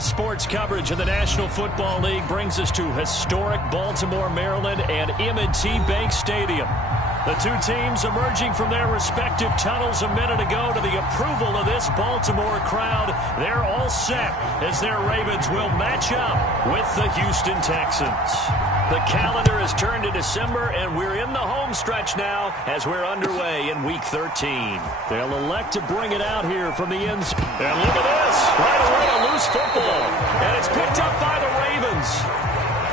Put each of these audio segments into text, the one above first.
Today's sports coverage of the National Football League brings us to historic Baltimore, Maryland, and M&T Bank Stadium. The two teams emerging from their respective tunnels a minute ago to the approval of this Baltimore crowd. They're all set as their Ravens will match up with the Houston Texans. The calendar has turned to December, and we're in the home stretch now as we're underway in Week 13. They'll elect to bring it out here from the end zone. And look at this. Right away, a loose football. And it's picked up by the Ravens.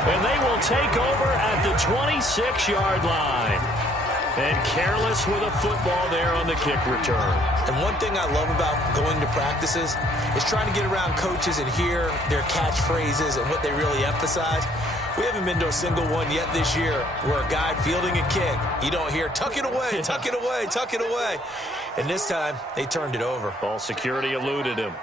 And they will take over at the 26-yard line. And careless with a football there on the kick return. And one thing I love about going to practices is trying to get around coaches and hear their catchphrases and what they really emphasize. We haven't been to a single one yet this year where a guy fielding a kick, you don't hear, tuck it away, tuck it away, tuck it away. And this time, they turned it over. Ball security eluded him.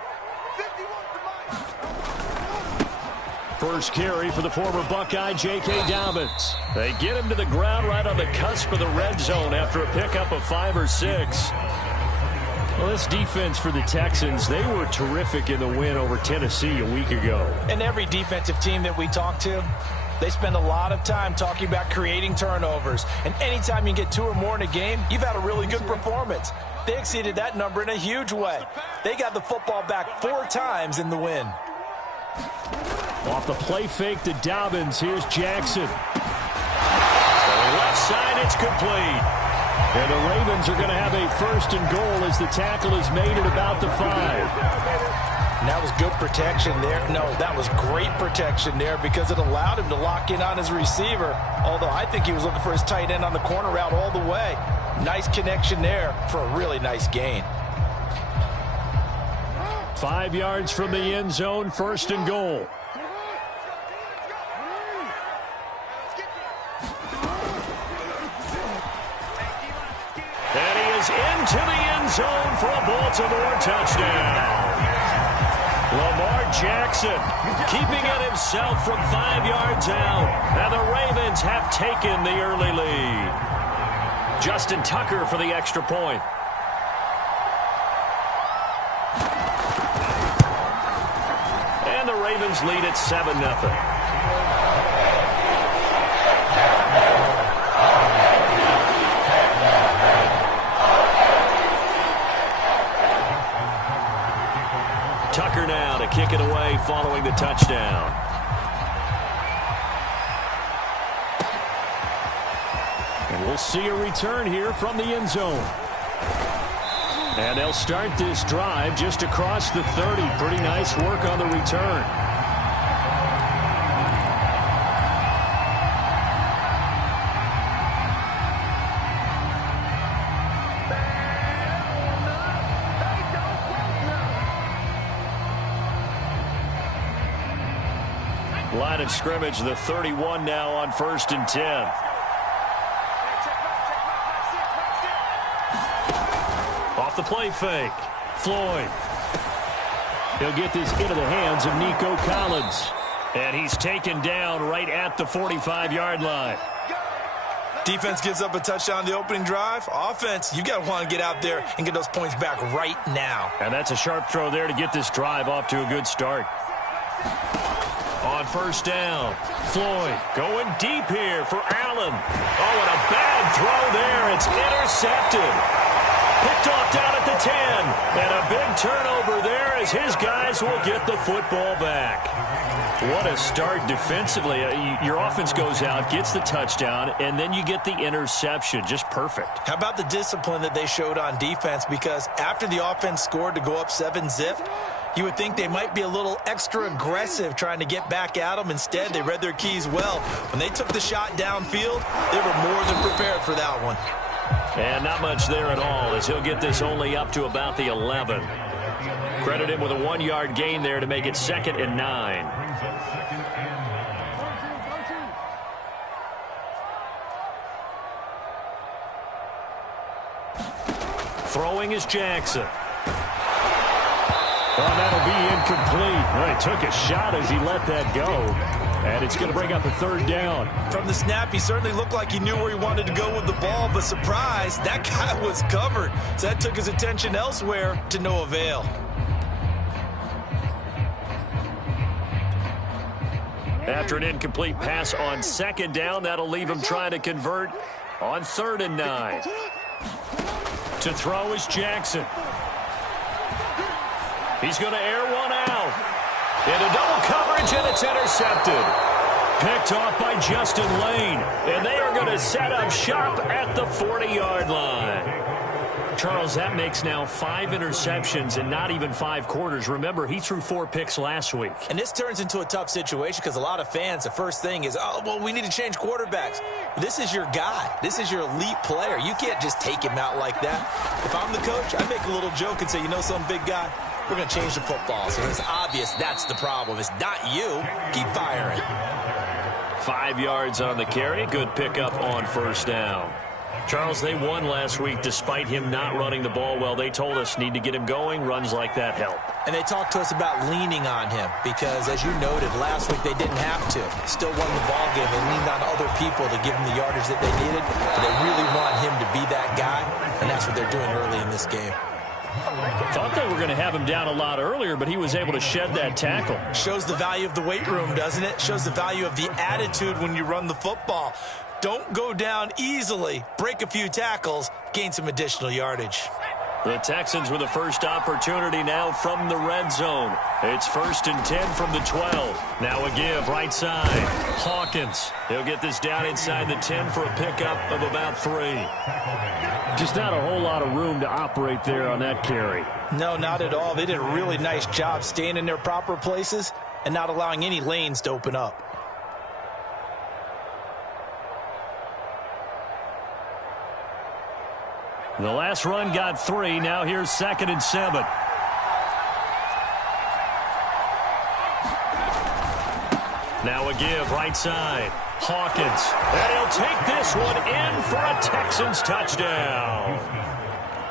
First carry for the former Buckeye, J.K. Dobbins. They get him to the ground right on the cusp of the red zone after a pickup of 5 or 6. Well, this defense for the Texans, they were terrific in the win over Tennessee a week ago. And every defensive team that we talk to, they spend a lot of time talking about creating turnovers. And anytime you get 2 or more in a game, you've had a really good performance. They exceeded that number in a huge way. They got the football back 4 times in the win. Off the play fake to Dobbins. Here's Jackson. To the left side, it's complete. And the Ravens are going to have a 1st and goal as the tackle is made at about the 5. And that was good protection there. No, that was great protection there because it allowed him to lock in on his receiver. Although I think he was looking for his tight end on the corner route all the way. Nice connection there for a really nice gain. 5 yards from the end zone, 1st and goal. And he is into the end zone for a Baltimore touchdown. Lamar Jackson keeping it himself from 5 yards out. And the Ravens have taken the early lead. Justin Tucker for the extra point. And the Ravens lead at 7-0. Tucker now to kick it away following the touchdown. And we'll see a return here from the end zone. And they'll start this drive just across the 30. Pretty nice work on the return. Line of scrimmage, the 31 now on 1st and 10. Off the play fake. Floyd. He'll get this into the hands of Nico Collins. And he's taken down right at the 45-yard line. Defense gives up a touchdown the opening drive. Offense, you got to want to get out there and get those points back right now. And that's a sharp throw there to get this drive off to a good start. On 1st down, Floyd going deep here for Allen. Oh, and a bad throw there. It's intercepted. Picked off down at the 10. And a big turnover there as his guys will get the football back. What a start defensively. Your offense goes out, gets the touchdown, and then you get the interception. Just perfect. How about the discipline that they showed on defense? Because after the offense scored to go up 7-zip, you would think they might be a little extra aggressive trying to get back at them. Instead, they read their keys well. When they took the shot downfield, they were more than prepared for that one. And not much there at all as he'll get this only up to about the 11. Credit him with a 1-yard gain there to make it 2nd and 9. Throwing is Jackson. Oh, that'll be incomplete. Well, he took a shot as he let that go. And it's going to bring up a 3rd down. From the snap, he certainly looked like he knew where he wanted to go with the ball, but surprise, that guy was covered. So that took his attention elsewhere to no avail. After an incomplete pass on second down, that'll leave him trying to convert on 3rd and 9. To throw is Jackson. He's going to air one out. Into double coverage, and it's intercepted. Picked off by Justin Lane. And they are going to set up shop at the 40-yard line. Charles, that makes now 5 interceptions in not even 5 quarters. Remember, he threw 4 picks last week. And this turns into a tough situation because a lot of fans, the first thing is, oh, well, we need to change quarterbacks. This is your guy. This is your elite player. You can't just take him out like that. If I'm the coach, I make a little joke and say, you know some big guy, we're going to change the football. So it's obvious that's the problem. It's not you. Keep firing. 5 yards on the carry. Good pickup on 1st down. Charles, they won last week despite him not running the ball well. They told us need to get him going. Runs like that help. And they talked to us about leaning on him because, as you noted, last week they didn't have to. Still won the ball game. They leaned on other people to give them the yardage that they needed. But they really want him to be that guy, and that's what they're doing early in this game. Thought they were going to have him down a lot earlier, but he was able to shed that tackle. Shows the value of the weight room, doesn't it? Shows the value of the attitude when you run the football. Don't go down easily. Break a few tackles. Gain some additional yardage. The Texans with the first opportunity now from the red zone. It's 1st and 10 from the 12. Now a give right side. Hawkins. He'll get this down inside the 10 for a pickup of about 3. Just not a whole lot of room to operate there on that carry. No, not at all. They did a really nice job staying in their proper places and not allowing any lanes to open up. The last run got 3. Now here's 2nd and 7. Now a give right side. Hawkins. And he'll take this one in for a Texans touchdown.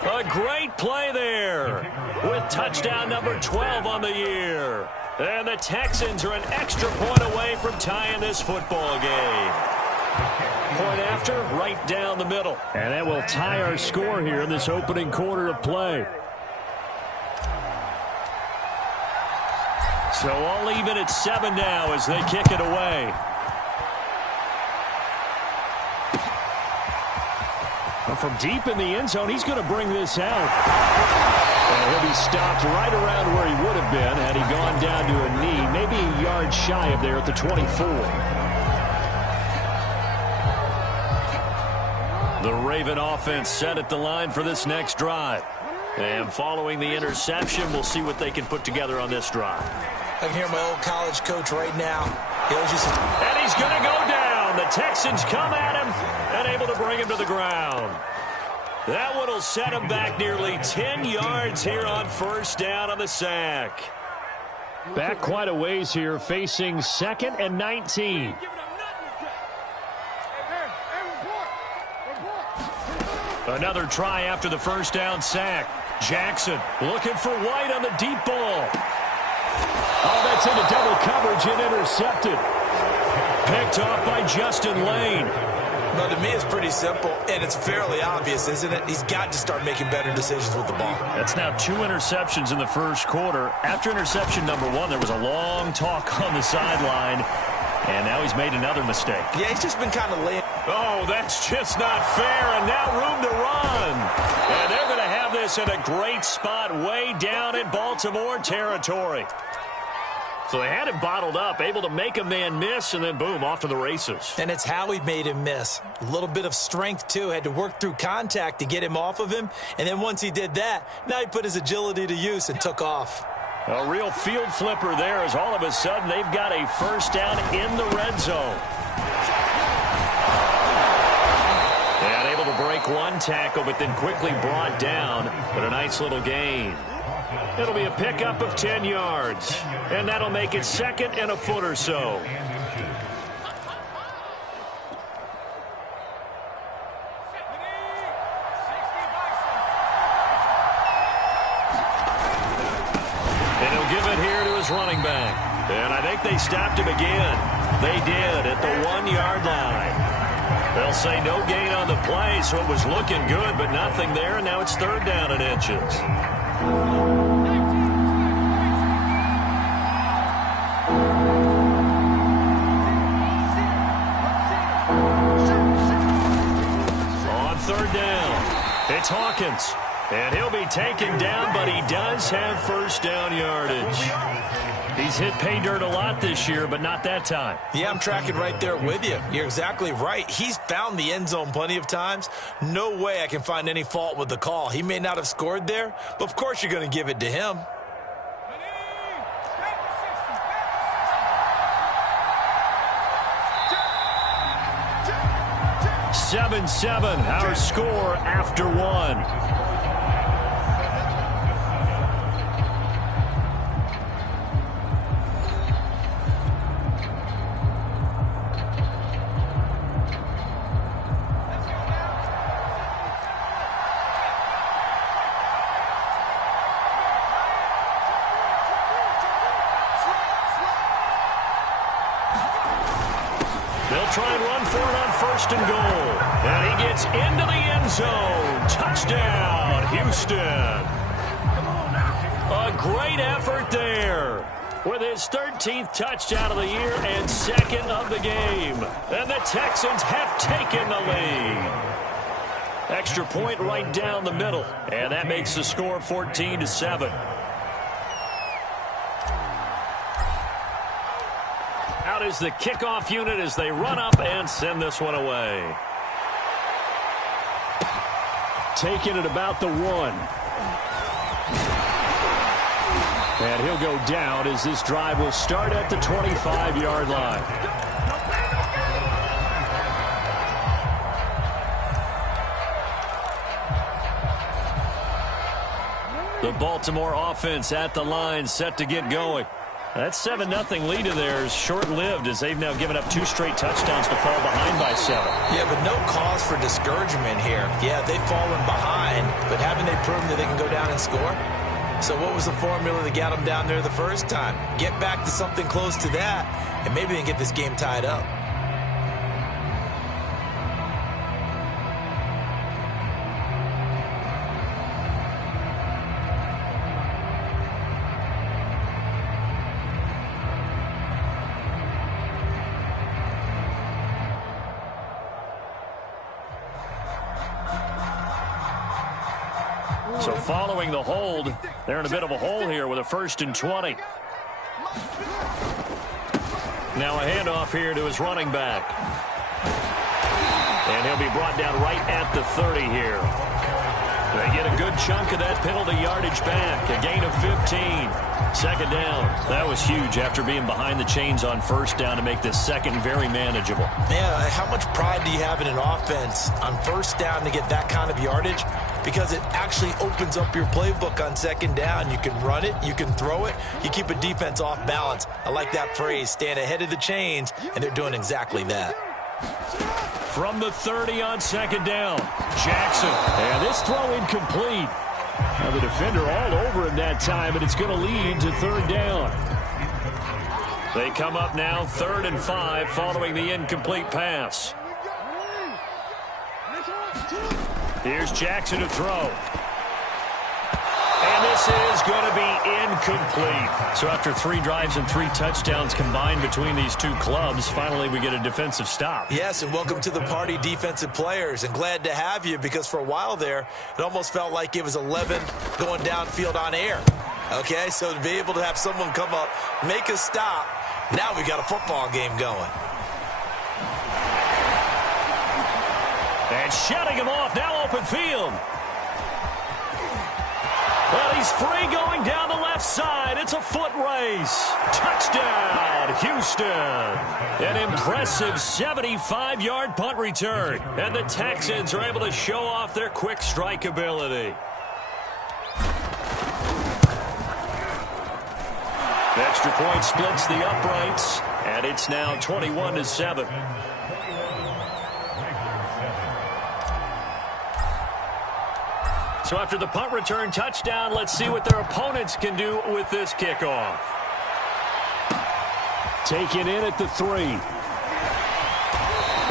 A great play there with touchdown number 12 on the year. And the Texans are an extra point away from tying this football game. Point after, right down the middle. And that will tie our score here in this opening quarter of play. So all even at 7 now as they kick it away. Well, from deep in the end zone, he's going to bring this out. And he'll be stopped right around where he would have been had he gone down to a knee, maybe a yard shy of there at the 24. The Raven offense set at the line for this next drive. And following the interception, we'll see what they can put together on this drive. I can hear my old college coach right now. And he's going to go down. The Texans come at him and able to bring him to the ground. That one will set him back nearly 10 yards here on 1st down on the sack. Back quite a ways here, facing 2nd and 19. Another try after the 1st down sack. Jackson looking for White on the deep ball. Oh, that's into double coverage and intercepted. Picked off by Justin Lane. Well, to me, it's pretty simple, and it's fairly obvious, isn't it? He's got to start making better decisions with the ball. That's now 2 interceptions in the 1st quarter. After interception number 1, there was a long talk on the sideline, and now he's made another mistake. Yeah, he's just been kind of laying. Oh, that's just not fair, and now room to run. And they're going to have this in a great spot way down in Baltimore territory. So they had him bottled up, able to make a man miss, and then boom, off to the races. And it's how he made him miss. A little bit of strength, too. Had to work through contact to get him off of him. And then once he did that, now he put his agility to use and took off. A real field flipper there as all of a sudden they've got a 1st down in the red zone. And able to break one tackle, but then quickly brought down. But a nice little gain. It'll be a pickup of 10 yards. And that'll make it 2nd and a foot or so. And he'll give it here to his running back. And I think they stopped him again. They did at the 1-yard line. They'll say no gain on the play, so it was looking good, but nothing there, and now it's 3rd down and inches. third down. It's Hawkins. And he'll be taken down, but he does have first down yardage. He's hit pay dirt a lot this year, but not that time. Yeah, I'm tracking right there with you. You're exactly right. He's found the end zone plenty of times. No way I can find any fault with the call. He may not have scored there, but of course you're going to give it to him. 7-7, our score after one. They'll try and run for it on first and goal. And he gets into the end zone. Touchdown, Houston. A great effort there with his 13th touchdown of the year and second of the game. And the Texans have taken the lead. Extra point right down the middle. And that makes the score 14-7. Out is the kickoff unit as they run up and send this one away. Taking it about the 1. And he'll go down as this drive will start at the 25-yard line. The Baltimore offense at the line, set to get going. That 7-0 lead of theirs short-lived as they've now given up 2 straight touchdowns to fall behind by 7. Yeah, but no cause for discouragement here. Yeah, they've fallen behind, but haven't they proven that they can go down and score? So what was the formula that got them down there the first time? Get back to something close to that, and maybe they can get this game tied up. So following the hold, they're in a bit of a hole here with a 1st and 20. Now a handoff here to his running back. And he'll be brought down right at the 30 here. They get a good chunk of that penalty yardage back. A gain of 15. Second down. That was huge after being behind the chains on first down to make this second very manageable. Yeah, how much pride do you have in an offense on first down to get that kind of yardage? Because it actually opens up your playbook on second down. You can run it, you can throw it, you keep a defense off balance. I like that phrase, stand ahead of the chains, and they're doing exactly that. From the 30 on second down, Jackson. And this throw incomplete. Now the defender all over him that time, and it's going to lead to third down. They come up now 3rd and 5 following the incomplete pass. Here's Jackson to throw. And this is going to be incomplete. So after 3 drives and 3 touchdowns combined between these two clubs, finally we get a defensive stop. Yes, and welcome to the party, defensive players. And glad to have you, because for a while there, it almost felt like it was 11 going downfield on air. Okay, so to be able to have someone come up, make a stop, now we got a football game going. And shutting him off, now open field. Well, he's free going down the left side. It's a foot race. Touchdown, Houston. An impressive 75-yard punt return. And the Texans are able to show off their quick strike ability. The extra point splits the uprights, and it's now 21-7. So after the punt return touchdown, let's see what their opponents can do with this kickoff. Taken in at the 3.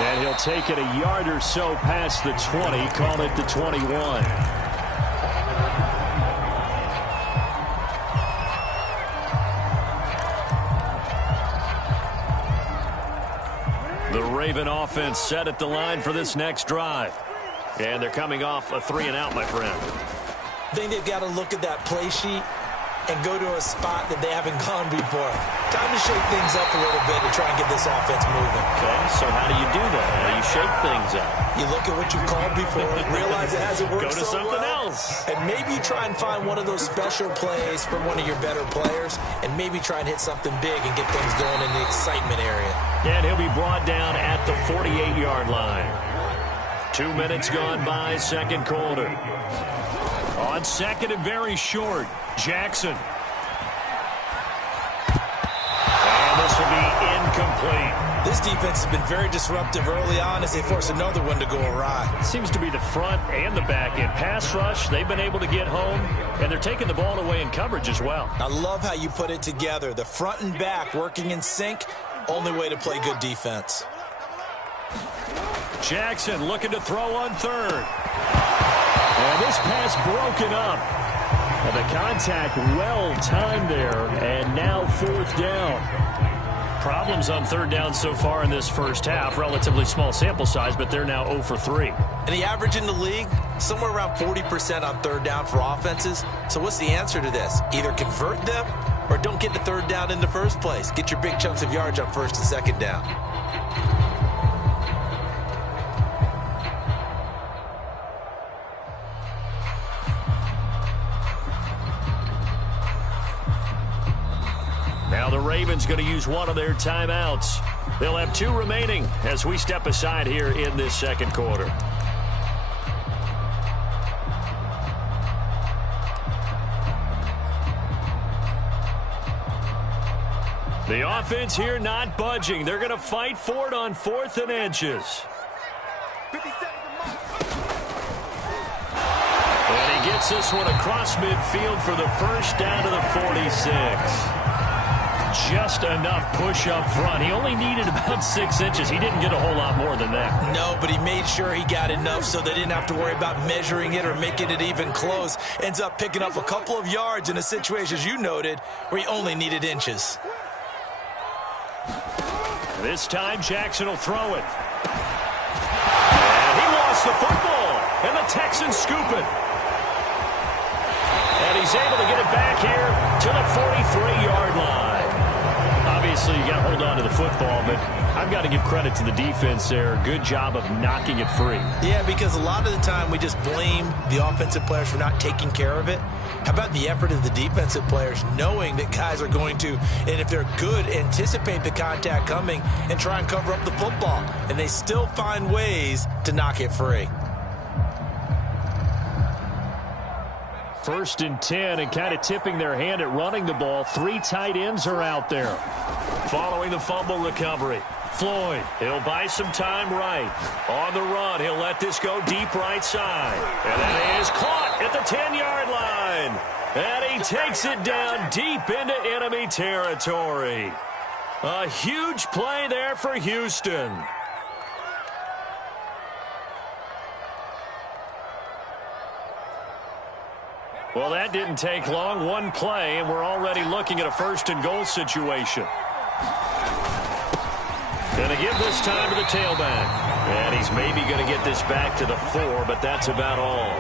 And he'll take it a yard or so past the 20, call it the 21. The Raven offense set at the line for this next drive. And they're coming off a 3-and-out, my friend. I think they've got to look at that play sheet and go to a spot that they haven't gone before. Time to shake things up a little bit to try and get this offense moving. Okay, so how do you do that? How do you shake things up? You look at what you called before, realize it hasn't worked Go to so something well, else. and maybe you try and find one of those special plays from one of your better players, and maybe try and hit something big and get things going in the excitement area. And he'll be brought down at the 48-yard line. 2 minutes gone by, second quarter. On second and very short, Jackson. And this will be incomplete. This defense has been very disruptive early on as they force another one to go awry. It seems to be the front and the back end. Pass rush, they've been able to get home, and they're taking the ball away in coverage as well. I love how you put it together. The front and back working in sync, only way to play good defense. Jackson looking to throw on third. And this pass broken up. And the contact well timed there, and now fourth down. Problems on third down so far in this first half. Relatively small sample size, but they're now 0 for 3. And the average in the league, somewhere around 40% on third down for offenses. So what's the answer to this? Either convert them or don't get the third down in the first place. Get your big chunks of yards on first and second down. Now the Ravens going to use one of their timeouts. They'll have 2 remaining as we step aside here in this second quarter. The offense here not budging. They're going to fight for it on 4th and inches. And he gets this one across midfield for the first down to the 46. Just enough push up front. He only needed about 6 inches. He didn't get a whole lot more than that. No, but he made sure he got enough so they didn't have to worry about measuring it or making it even close. Ends up picking up a couple of yards in a situation, as you noted, where he only needed inches. This time, Jackson will throw it. And he lost the football. And the Texans scoop it. And he's able to get it back here to the 43-yard line. Obviously, you got to hold on to the football, but I've got to give credit to the defense there. Good job of knocking it free. Yeah, because a lot of the time we just blame the offensive players for not taking care of it. How about the effort of the defensive players knowing that guys are going to, and if they're good, anticipate the contact coming and try and cover up the football. And they still find ways to knock it free. 1st and 10, and kind of tipping their hand at running the ball. 3 tight ends are out there. Following the fumble recovery, Floyd, he'll buy some time right. On the run, he'll let this go deep right side. And that is caught at the 10-yard line. And he takes it down deep into enemy territory. A huge play there for Houston. Well, that didn't take long. 1 play, and we're already looking at a 1st and goal situation. Going to give this time to the tailback. And he's maybe going to get this back to the 4, but that's about all.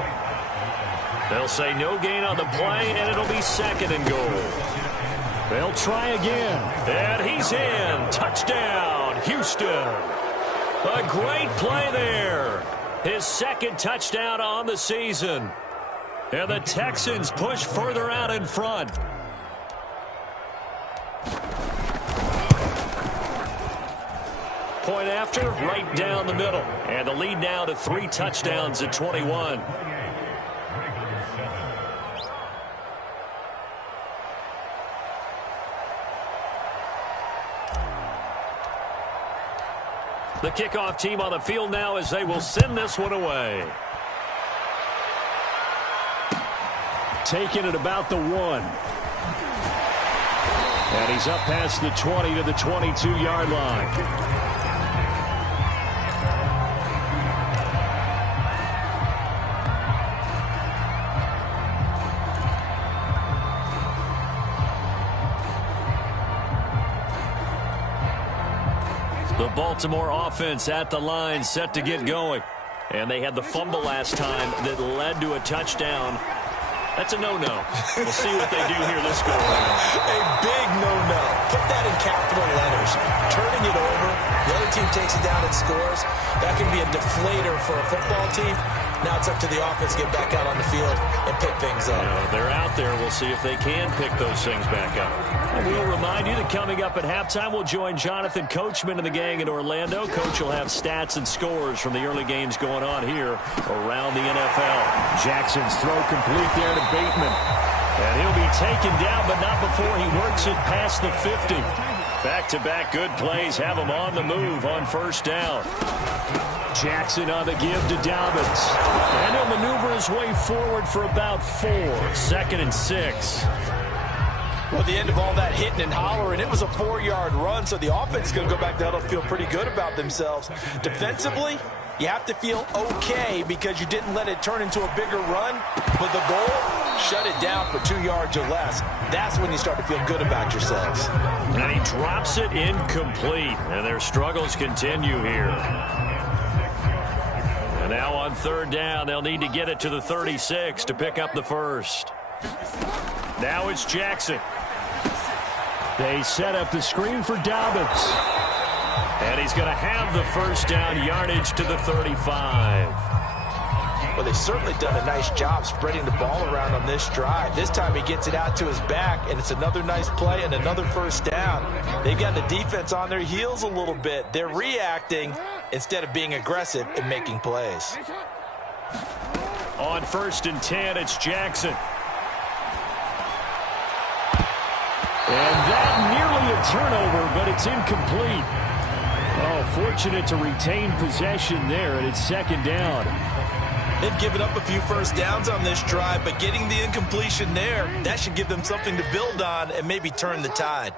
They'll say no gain on the play, and it'll be 2nd and goal. They'll try again. And he's in. Touchdown, Houston. A great play there. His 2nd touchdown on the season. And the Texans push further out in front. Point after, right down the middle. And the lead now to 3 touchdowns at 21. The kickoff team on the field now as they will send this one away. Taking it about the 1. And he's up past the 20 to the 22-yard line. The Baltimore offense at the line, set to get going. And they had the fumble last time that led to a touchdown. That's a no-no. We'll see what they do here this go around. A big no-no. Put that in capital letters. Turning it over, the other team takes it down and scores. That can be a deflator for a football team. Now it's up to the offense to get back out on the field and pick things up. They're out there. We'll see if they can pick those things back up. And we'll remind you that coming up at halftime, we'll join Jonathan Coachman and the gang in Orlando. Coach will have stats and scores from the early games going on here around the NFL. Jackson's throw complete there to Bateman. And he'll be taken down, but not before he works it past the 50. Back-to-back good plays have him on the move on first down. Jackson on the give to Dobbins. And he'll maneuver his way forward for about 4. 2nd and 6. Well, at the end of all that hitting and hollering, it was a 4-yard run, so the offense is going to go back there and feel pretty good about themselves. Defensively, you have to feel okay because you didn't let it turn into a bigger run, but the goal, shut it down for 2 yards or less. That's when you start to feel good about yourselves. And he drops it incomplete, and their struggles continue here. And now on 3rd down, they'll need to get it to the 36 to pick up the first. Now it's Jackson. They set up the screen for Dobbins. And he's going to have the first down yardage to the 35. Well, they've certainly done a nice job spreading the ball around on this drive. This time he gets it out to his back, and it's another nice play and another first down. They've got the defense on their heels a little bit. They're reacting instead of being aggressive and making plays. On 1st and 10, it's Jackson. And that nearly a turnover, but it's incomplete. Oh, fortunate to retain possession there, and it's 2nd down. They've given up a few first downs on this drive, but getting the incompletion there, that should give them something to build on and maybe turn the tide.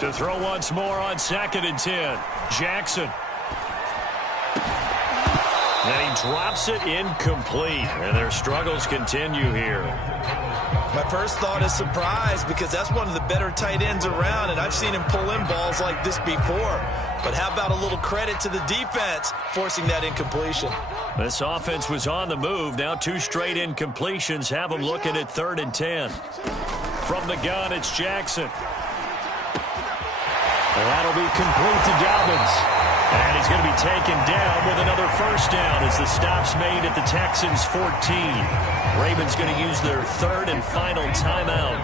To throw once more on 2nd and 10, Jackson. And he drops it incomplete, and their struggles continue here. My first thought is surprise because that's one of the better tight ends around, and I've seen him pull in balls like this before. But how about a little credit to the defense forcing that incompletion? This offense was on the move. Now 2 straight incompletions have them looking at 3rd and 10. From the gun, it's Jackson. And that'll be complete to Dobbins. And he's going to be taken down with another first down as the stop's made at the Texans' 14. Ravens going to use their 3rd and final timeout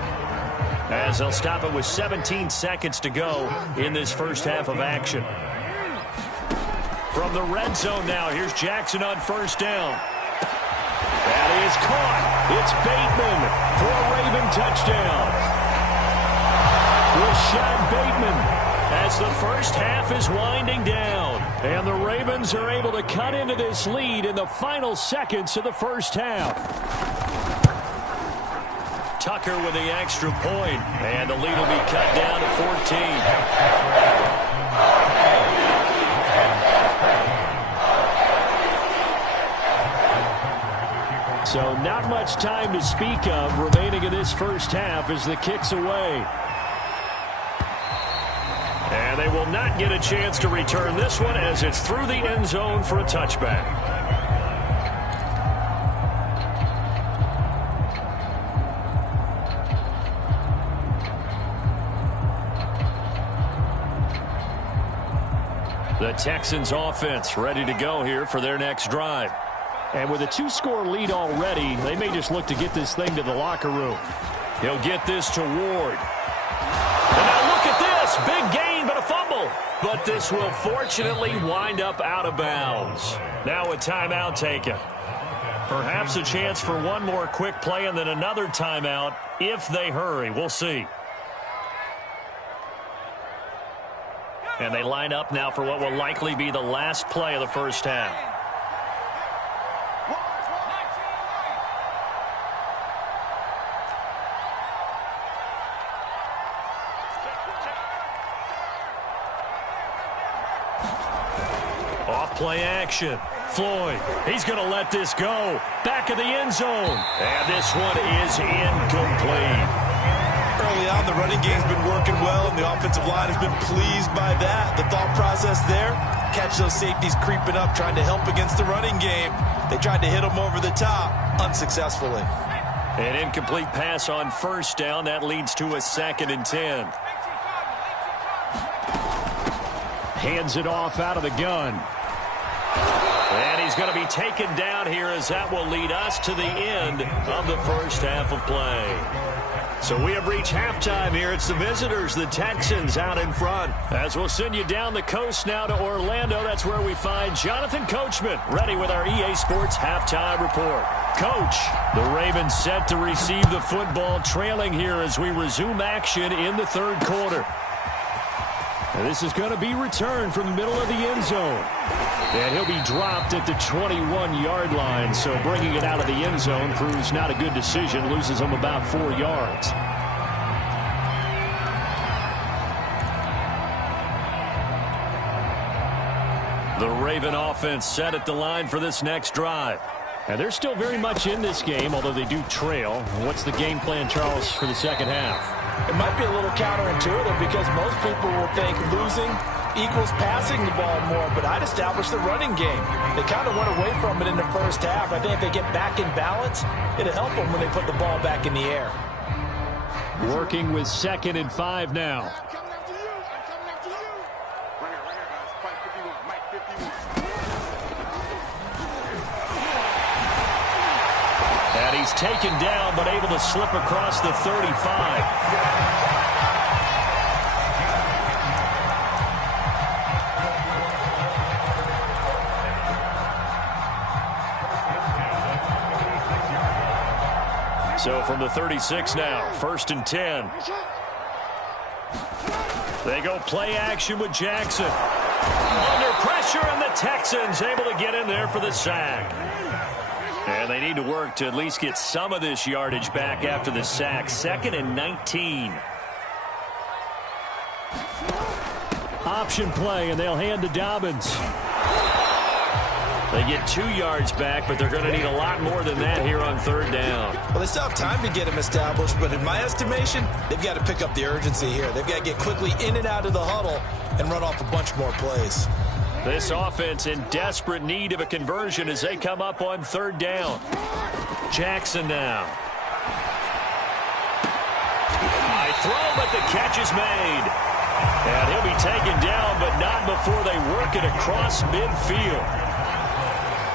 as they'll stop it with 17 seconds to go in this first half of action. From the red zone now, here's Jackson on first down. That is caught. It's Bateman for a Raven touchdown. Rashad Bateman as the first half is winding down. And the Ravens are able to cut into this lead in the final seconds of the first half. Tucker with the extra point, and the lead will be cut down to 14. So not much time to speak of remaining in this first half as the kick's away. And they will not get a chance to return this one as it's through the end zone for a touchback. The Texans offense ready to go here for their next drive. And with a 2-score lead already, they may just look to get this thing to the locker room. He'll get this to Ward. And now look at this. Big gain, but a fumble. But this will fortunately wind up out of bounds. Now a timeout taken. Perhaps a chance for one more quick play and then another timeout if they hurry. We'll see. And they line up now for what will likely be the last play of the first half. Off-play action. Floyd, he's going to let this go. Back of the end zone. And this one is incomplete. Early on, the running game's been working well, and the offensive line has been pleased by that. The thought process there, catch those safeties creeping up, trying to help against the running game. They tried to hit them over the top, unsuccessfully. An incomplete pass on first down. That leads to a 2nd and 10. Hands it off out of the gun. And he's going to be taken down here, as that will lead us to the end of the first half of play. So we have reached halftime here. It's the visitors, the Texans, out in front. As we'll send you down the coast now to Orlando, that's where we find Jonathan Coachman, ready with our EA Sports halftime report. Coach, the Ravens set to receive the football, trailing here as we resume action in the third quarter. And this is going to be returned from the middle of the end zone. And he'll be dropped at the 21-yard line. So bringing it out of the end zone proves not a good decision. Loses him about 4 yards. The Raven offense set at the line for this next drive. And they're still very much in this game, although they do trail. What's the game plan, Charles, for the second half? It might be a little counterintuitive because most people will think losing equals passing the ball more, but I'd establish the running game. They kind of went away from it in the first half. I think if they get back in balance, it'll help them when they put the ball back in the air. Working with 2nd and 5 now. And he's taken down, but able to slip across the 35. So from the 36 now, 1st and 10. They go play action with Jackson. Under pressure, and the Texans able to get in there for the sack. And they need to work to at least get some of this yardage back after the sack. 2nd and 19. Option play, and they'll hand to Dobbins. They get 2 yards back, but they're going to need a lot more than that here on 3rd down. Well, they still have time to get him established, but in my estimation, they've got to pick up the urgency here. They've got to get quickly in and out of the huddle and run off a bunch more plays. This offense in desperate need of a conversion as they come up on 3rd down. Jackson now. High throw, but the catch is made. And he'll be taken down, but not before they work it across midfield.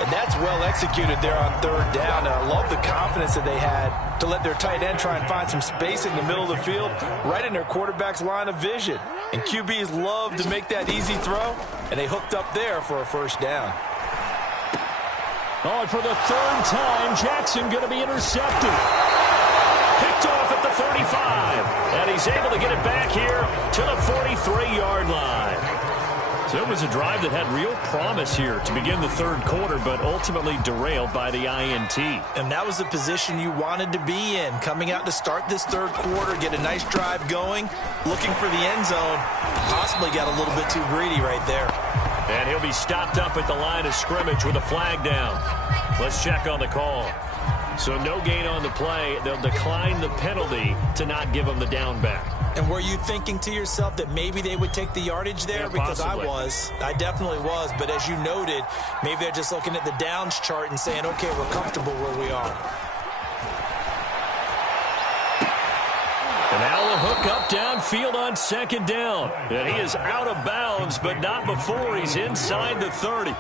And that's well executed there on 3rd down. And I love the confidence that they had to let their tight end try and find some space in the middle of the field, right in their quarterback's line of vision. And QBs love to make that easy throw, and they hooked up there for a 1st down. Oh, and for the 3rd time, Jackson going to be intercepted. Picked off at the 35. And he's able to get it back here to the 43-yard line. So it was a drive that had real promise here to begin the 3rd quarter, but ultimately derailed by the INT. And that was the position you wanted to be in, coming out to start this 3rd quarter, get a nice drive going, looking for the end zone. Possibly got a little bit too greedy right there. And he'll be stopped up at the line of scrimmage with a flag down. Let's check on the call. So no gain on the play. They'll decline the penalty to not give him the down back. And were you thinking to yourself that maybe they would take the yardage there? Yeah, because possibly. I definitely was. But as you noted, maybe they're just looking at the downs chart and saying, okay, we're comfortable where we are. And now a hook up downfield on 2nd down. And he is out of bounds, but not before he's inside the 30.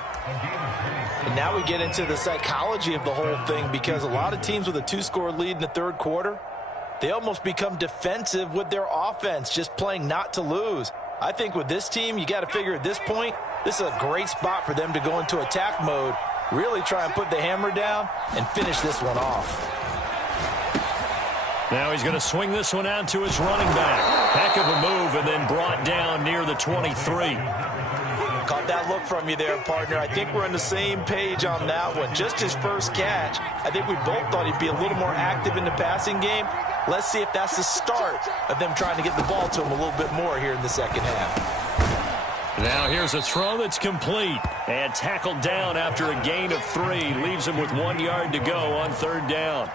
And now we get into the psychology of the whole thing, because a lot of teams with a 2-score lead in the 3rd quarter, they almost become defensive with their offense, just playing not to lose. I think with this team, you got to figure at this point, this is a great spot for them to go into attack mode, really try and put the hammer down and finish this one off. Now he's going to swing this one out to his running back. Heck of a move, and then brought down near the 23. Caught that look from you there, partner. I think we're on the same page on that one. Just his first catch. I think we both thought he'd be a little more active in the passing game. Let's see if that's the start of them trying to get the ball to him a little bit more here in the second half. Now here's a throw that's complete. And tackled down after a gain of 3. Leaves him with 1 yard to go on 3rd down.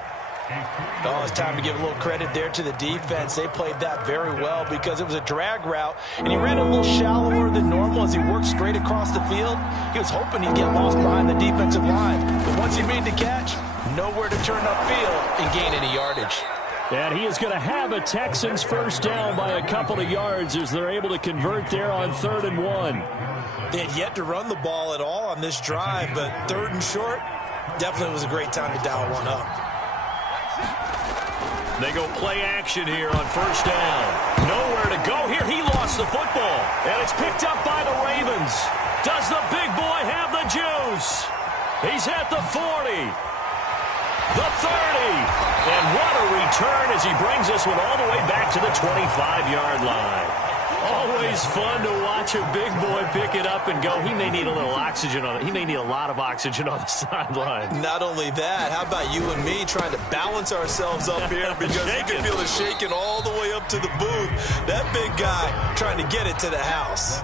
Oh, it's time to give a little credit there to the defense. They played that very well because it was a drag route, and he ran a little shallower than normal as he worked straight across the field. He was hoping he'd get lost behind the defensive line, but once he made the catch, nowhere to turn upfield and gain any yardage. And he is going to have a Texans first down by a couple of yards as they're able to convert there on 3rd and 1. They had yet to run the ball at all on this drive, but 3rd and short definitely was a great time to dial one up. They go play action here on 1st down. Nowhere to go here. He lost the football, and it's picked up by the Ravens. Does the big boy have the juice? He's at the 40. The 30. And what a return as he brings this one all the way back to the 25-yard line. Always fun to watch a big boy pick it up and go. He may need a little oxygen on it. He may need a lot of oxygen on the sideline. Not only that, how about you and me trying to balance ourselves up here because you can feel it shaking all the way up to the booth. That big guy trying to get it to the house.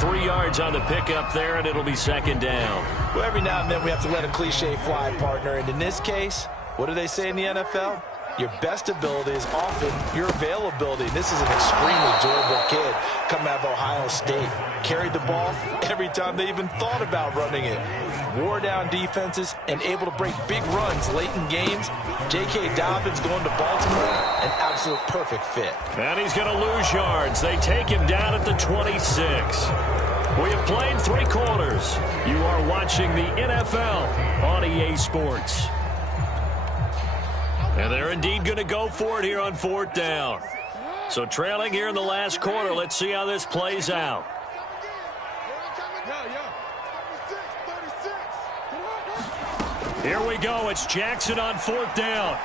3 yards on the pickup there, and it'll be 2nd down. Well, every now and then we have to let a cliche fly, partner. And in this case, what do they say in the NFL? Your best ability is often your availability. This is an extremely durable kid coming out of Ohio State. Carried the ball every time they even thought about running it. Wore down defenses and able to break big runs late in games. J.K. Dobbins going to Baltimore, an absolute perfect fit. And he's going to lose yards. They take him down at the 26. We have played 3 quarters. You are watching the NFL on EA Sports. And they're indeed going to go for it here on 4th down. So trailing here in the last quarter. Let's see how this plays out. Here we go. It's Jackson on 4th down.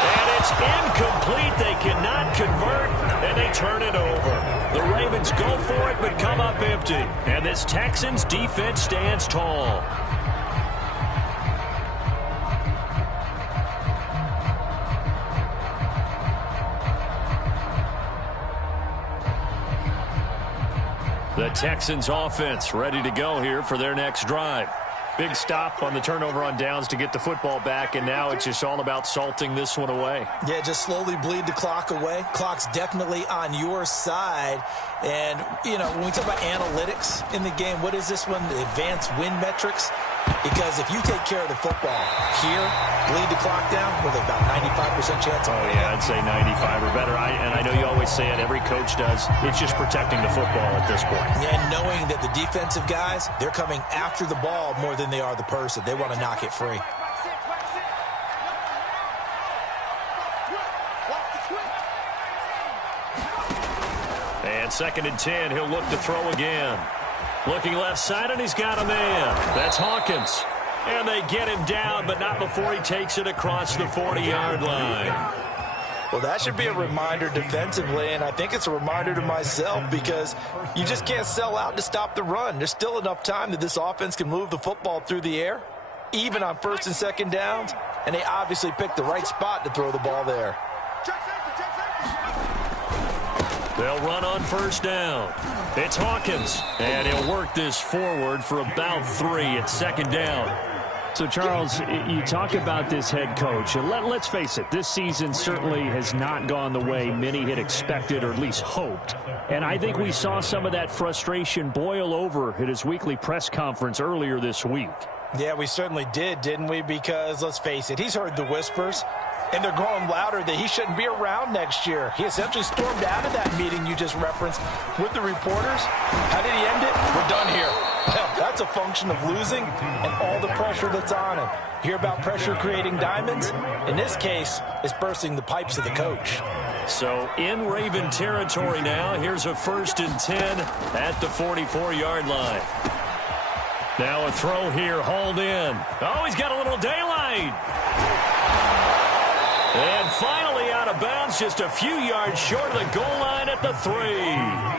And it's incomplete. They cannot convert, and they turn it over. The Ravens go for it, but come up empty. And this Texans defense stands tall. The Texans offense ready to go here for their next drive. Big stop on the turnover on downs to get the football back, and now it's just all about salting this one away. Yeah, just slowly bleed the clock away. Clock's definitely on your side. And, you know, when we talk about analytics in the game, what is this one? The advanced win metrics? Because if you take care of the football here, bleed the clock down, with about 95% chance. Oh, yeah, I'd say 95 or better. And I know you always say it, every coach does. It's just protecting the football at this point. And knowing that the defensive guys, they're coming after the ball more than they are the person. They want to knock it free. And 2nd and 10, he'll look to throw again. Looking left side, and he's got a man. That's Hawkins. And they get him down, but not before he takes it across the 40-yard line. Well, that should be a reminder defensively, and I think it's a reminder to myself because you just can't sell out to stop the run. There's still enough time that this offense can move the football through the air, even on 1st and 2nd downs, and they obviously picked the right spot to throw the ball there. They'll run on 1st down. It's Hawkins, and he'll work this forward for about 3 at 2nd down. So, Charles, you talk about this head coach, and let's face it, this season certainly has not gone the way many had expected or at least hoped. And I think we saw some of that frustration boil over at his weekly press conference earlier this week. Yeah, we certainly did, didn't we? Because, let's face it, he's heard the whispers, and they're growing louder that he shouldn't be around next year. He essentially stormed out of that meeting you just referenced with the reporters. How did he end it? We're done here. Well, that's a function of losing and all the pressure that's on him. Hear about pressure creating diamonds? In this case, it's bursting the pipes of the coach. So in Raven territory now, here's a 1st and 10 at the 44-yard line. Now a throw here, hauled in. Oh, he's got a little daylight. And finally out of bounds, just a few yards short of the goal line at the 3.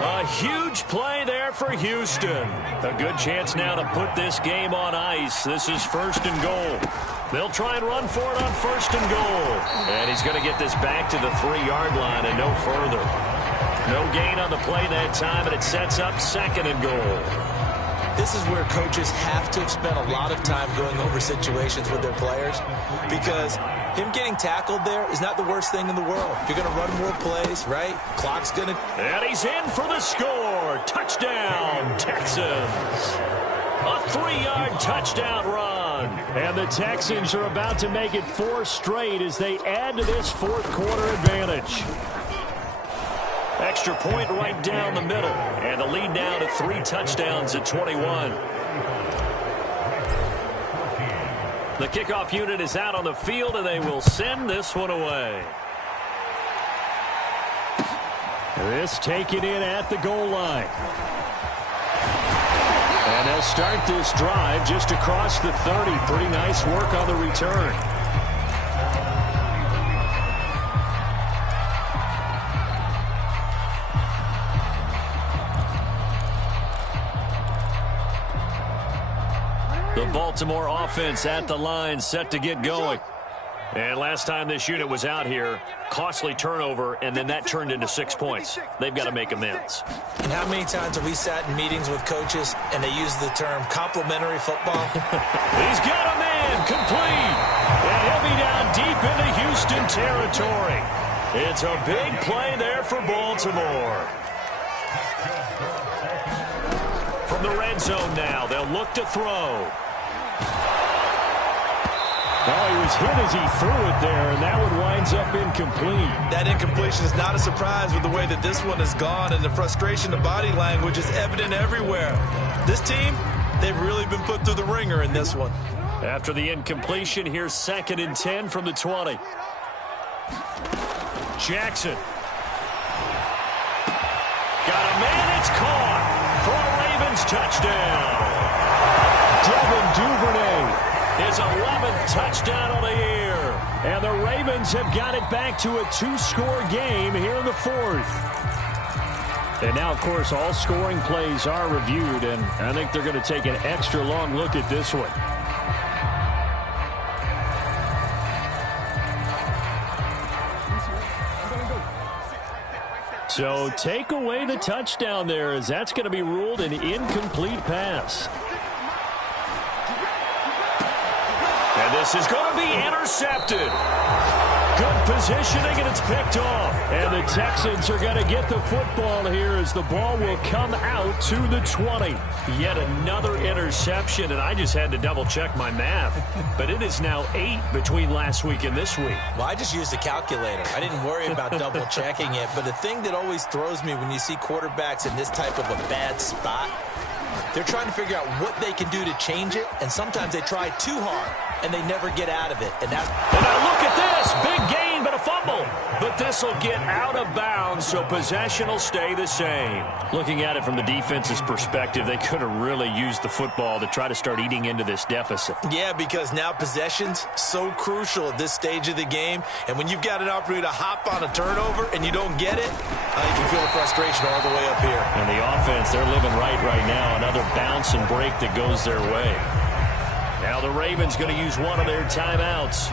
A huge play there for Houston. A good chance now to put this game on ice. This is 1st and goal. They'll try and run for it on 1st and goal. And he's going to get this back to the 3-yard line and no further. No gain on the play that time, and it sets up 2nd and goal. this is where coaches have to have spent a lot of time going over situations with their players, because him getting tackled there is not the worst thing in the world. You're going to run more plays, right? Clock's going to... And he's in for the score. Touchdown, Texans. A 3-yard touchdown run. And the Texans are about to make it 4 straight as they add to this fourth-quarter advantage. Extra point right down the middle. And the lead now to 3 touchdowns at 21. The kickoff unit is out on the field, and they will send this one away. This taken in at the goal line. And they'll start this drive just across the 30. Pretty nice work on the return. The Baltimore offense at the line, set to get going. And last time this unit was out here, costly turnover, and then that turned into 6 points. They've got to make amends. And how many times have we sat in meetings with coaches and they use the term complimentary football? He's got a man complete. And he'll be down deep into Houston territory. It's a big play there for Baltimore. From the red zone now, they'll look to throw. Well, he was hit as he threw it there, and that one winds up incomplete. That incompletion is not a surprise with the way that this one has gone, and the frustration of body language is evident everywhere. This team, they've really been put through the ringer in this one. After the incompletion, here's 2nd and 10 from the 20. Jackson. Got a man, it's caught for a Ravens touchdown. Devin Duvernay. His 11th touchdown on the year. And the Ravens have got it back to a 2-score game here in the 4th. And now, of course, all scoring plays are reviewed, and I think they're going to take an extra long look at this one. So take away the touchdown there, as that's going to be ruled an incomplete pass. And this is going to be intercepted. Good positioning, and it's picked off. And the Texans are going to get the football here as the ball will come out to the 20. Yet another interception, and I just had to double-check my math. But it is now 8 between last week and this week. Well, I just used a calculator. I didn't worry about double-checking it. But the thing that always throws me when you see quarterbacks in this type of a bad spot, they're trying to figure out what they can do to change it, and sometimes they try too hard, and they never get out of it. And now look at this. Big gain, but a fumble. But this will get out of bounds, so possession will stay the same. Looking at it from the defense's perspective, they could have really used the football to try to start eating into this deficit. Yeah, because now possession's so crucial at this stage of the game. And when you've got an opportunity to hop on a turnover and you don't get it, you can feel the frustration all the way up here. And the offense, they're living right now. Another bounce and break that goes their way. Now the Ravens going to use one of their timeouts.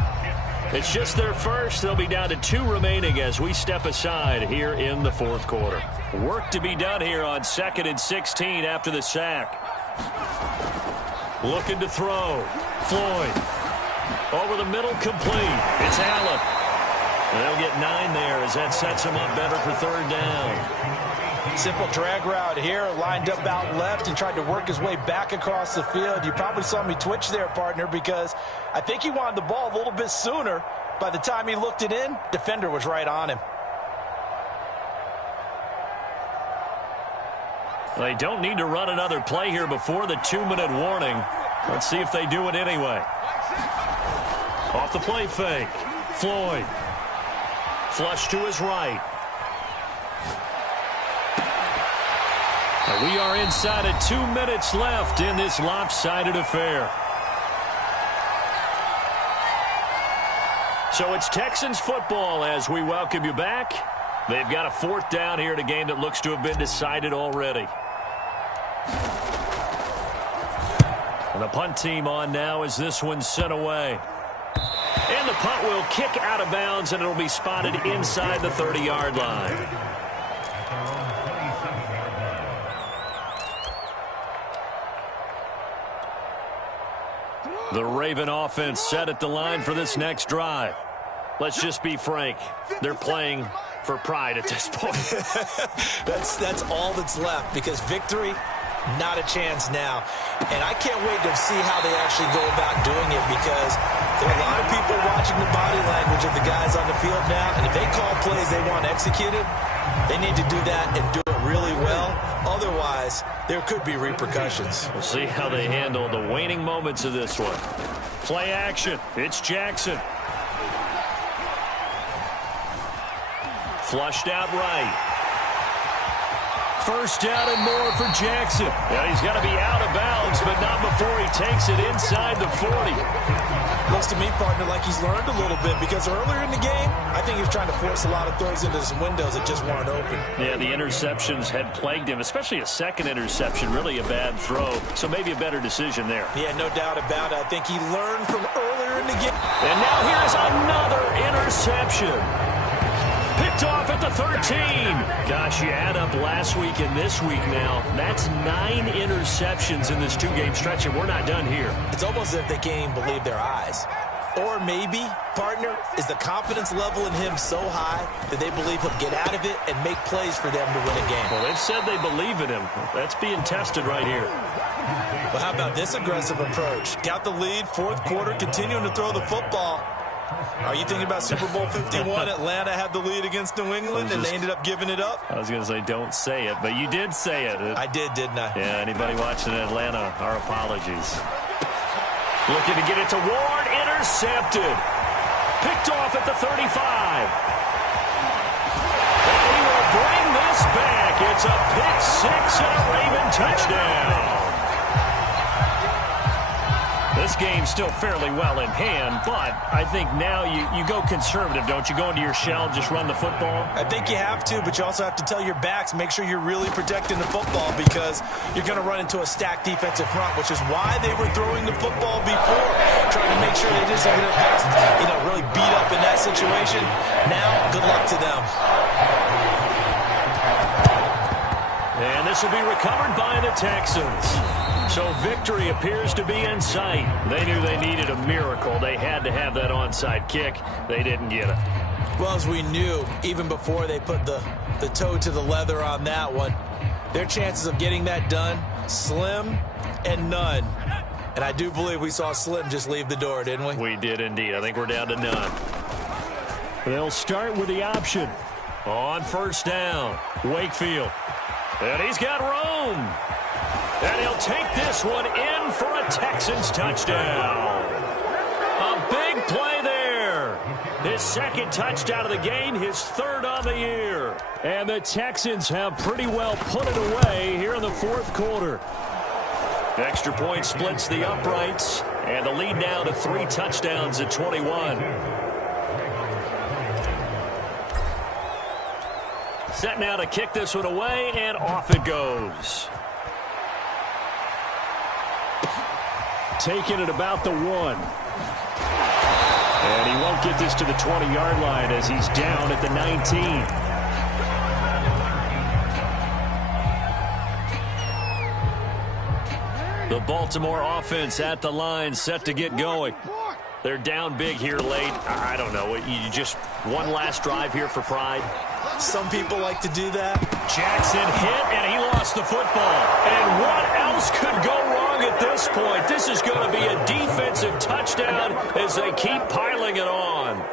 It's just their first. They'll be down to 2 remaining as we step aside here in the 4th quarter. Work to be done here on 2nd and 16 after the sack. Looking to throw. Floyd. Over the middle, complete. It's Allen. They'll get 9 there as that sets him up better for 3rd down. Simple drag route here, lined up out left and tried to work his way back across the field. You probably saw me twitch there, partner, because I think he wanted the ball a little bit sooner. By the time he looked it in, defender was right on him. They don't need to run another play here before the 2-minute warning. Let's see if they do it anyway. Off the play fake. Floyd. Flush to his right. We are inside of 2 minutes left in this lopsided affair. So it's Texans football as we welcome you back. They've got a 4th down here in a game that looks to have been decided already. And the punt team on now as this one's sent away. And the punt will kick out of bounds, and it'll be spotted inside the 30-yard line. The Raven offense set at the line for this next drive. Let's just be frank. They're playing for pride at this point. That's all that's left, because victory, not a chance now. And I can't wait to see how they actually go about doing it, because there are a lot of people watching the body language of the guys on the field now, and if they call plays they want executed, they need to do that and do it really well. Otherwise, there could be repercussions. We'll see how they handle the waning moments of this one. Play action. It's Jackson. Flushed out right. First down and more for Jackson. And he's got to be out of bounds, but not before he takes it inside the 40. Looks to me, partner, like he's learned a little bit, because earlier in the game, I think he was trying to force a lot of throws into some windows that just weren't open. Yeah, the interceptions had plagued him, especially a second interception, really a bad throw. So maybe a better decision there. Yeah, no doubt about it. I think he learned from earlier in the game. And now here's another interception. Picked off at the 13. Gosh, you add up last week and this week now. That's 9 interceptions in this 2-game stretch, and we're not done here. It's almost as if they can't even believe their eyes. Or maybe, partner, is the confidence level in him so high that they believe he'll get out of it and make plays for them to win a game. Well, they've said they believe in him. That's being tested right here. But how about this aggressive approach? Got the lead, fourth quarter, continuing to throw the football. Are you thinking about Super Bowl 51? Atlanta had the lead against New England, and they ended up giving it up? I was going to say don't say it, but you did say it. I did, didn't I? Yeah, anybody watching Atlanta, our apologies. Looking to get it to Ward, intercepted. Picked off at the 35. And he will bring this back. It's a pick six and a Raven touchdown. This game's still fairly well in hand, but I think now you go conservative, don't you? Go into your shell, just run the football? I think you have to, but you also have to tell your backs, make sure you're really protecting the football, because you're going to run into a stacked defensive front, which is why they were throwing the football before, trying to make sure they just get their backs, really beat up in that situation. Now, good luck to them. And this will be recovered by the Texans. So victory appears to be in sight. They knew they needed a miracle. They had to have that onside kick. They didn't get it. Well, as we knew, even before they put the toe to the leather on that one, their chances of getting that done, slim and none. And I do believe we saw Slim just leave the door, didn't we? We did indeed. I think we're down to none. They'll start with the option. On first down, Wakefield. And he's got room. And he'll take this one in for a Texans touchdown. A big play there. His second touchdown of the game, his third on the year. And the Texans have pretty well put it away here in the fourth quarter. Extra point splits the uprights, and the lead now to 3 touchdowns at 21. Set now to kick this one away, and off it goes. Taking it about the 1. And he won't get this to the 20-yard line as he's down at the 19. The Baltimore offense at the line, set to get going. They're down big here late. I don't know. You just one last drive here for pride. Some people like to do that. Jackson hit, and he lost the football. And what else could go wrong at this point? This is going to be a defensive touchdown as they keep piling it on.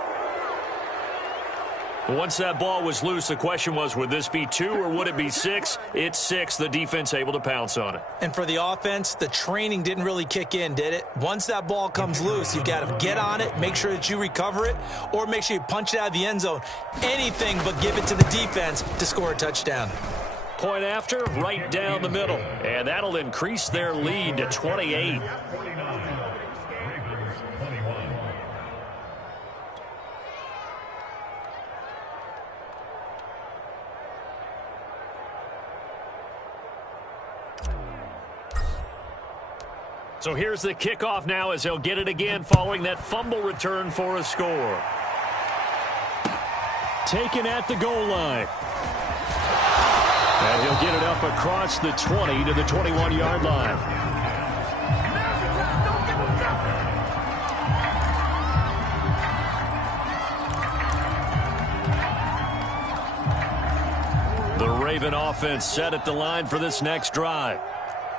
Once that ball was loose, the question was, would this be 2 or would it be 6? It's 6. The defense able to pounce on it. And for the offense, the training didn't really kick in, did it? Once that ball comes loose, you've got to get on it, make sure that you recover it, or make sure you punch it out of the end zone. Anything but give it to the defense to score a touchdown. Point after, right down the middle. And that'll increase their lead to 28. So here's the kickoff now as he'll get it again following that fumble return for a score. Taken at the goal line. And he'll get it up across the 20 to the 21-yard line. Raven offense set at the line for this next drive.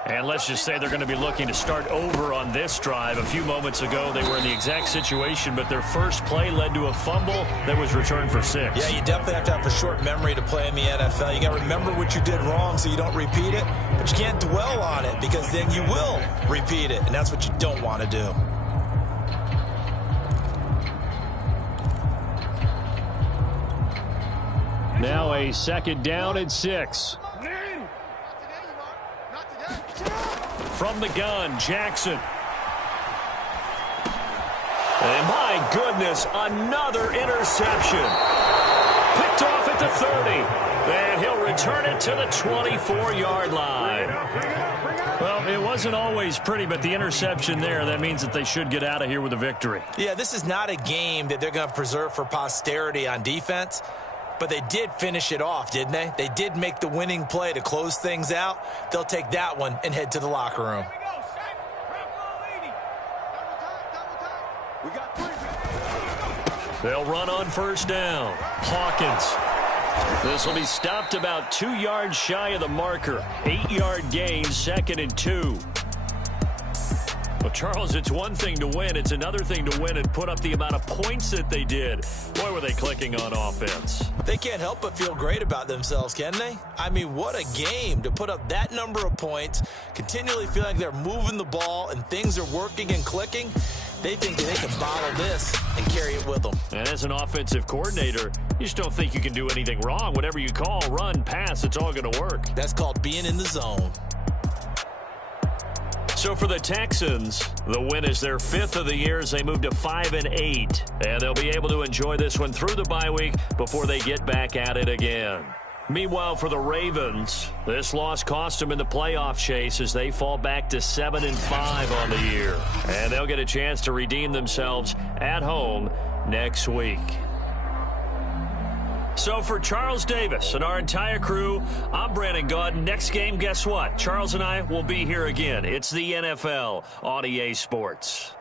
And let's just say they're going to be looking to start over on this drive. A few moments ago, they were in the exact situation, but their first play led to a fumble that was returned for 6. Yeah, you definitely have to have a short memory to play in the NFL. You got to remember what you did wrong so you don't repeat it, but you can't dwell on it because then you will repeat it, and that's what you don't want to do. Now a second down and 6. From the gun, Jackson. And my goodness, another interception. Picked off at the 30. And he'll return it to the 24-yard line. Well, it wasn't always pretty, but the interception there, that means that they should get out of here with a victory. Yeah, this is not a game that they're going to preserve for posterity on defense. But they did finish it off, didn't they? They did make the winning play to close things out. They'll take that one and head to the locker room. They'll run on first down. Hawkins. This will be stopped about 2 yards shy of the marker. 8-yard gain, 2nd and 2. Well, Charles, it's one thing to win. It's another thing to win and put up the amount of points that they did. Boy, were they clicking on offense. They can't help but feel great about themselves, can they? I mean, what a game to put up that number of points, continually feeling like they're moving the ball and things are working and clicking. They think that they can bottle this and carry it with them. And as an offensive coordinator, you just don't think you can do anything wrong. Whatever you call, run, pass, it's all going to work. That's called being in the zone. So for the Texans, the win is their 5th of the year as they move to 5-8. And they'll be able to enjoy this one through the bye week before they get back at it again. Meanwhile, for the Ravens, this loss cost them in the playoff chase as they fall back to 7-5 on the year. And they'll get a chance to redeem themselves at home next week. So for Charles Davis and our entire crew, I'm Brandon Gaudin. Next game, guess what? Charles and I will be here again. It's the NFL on EA Sports.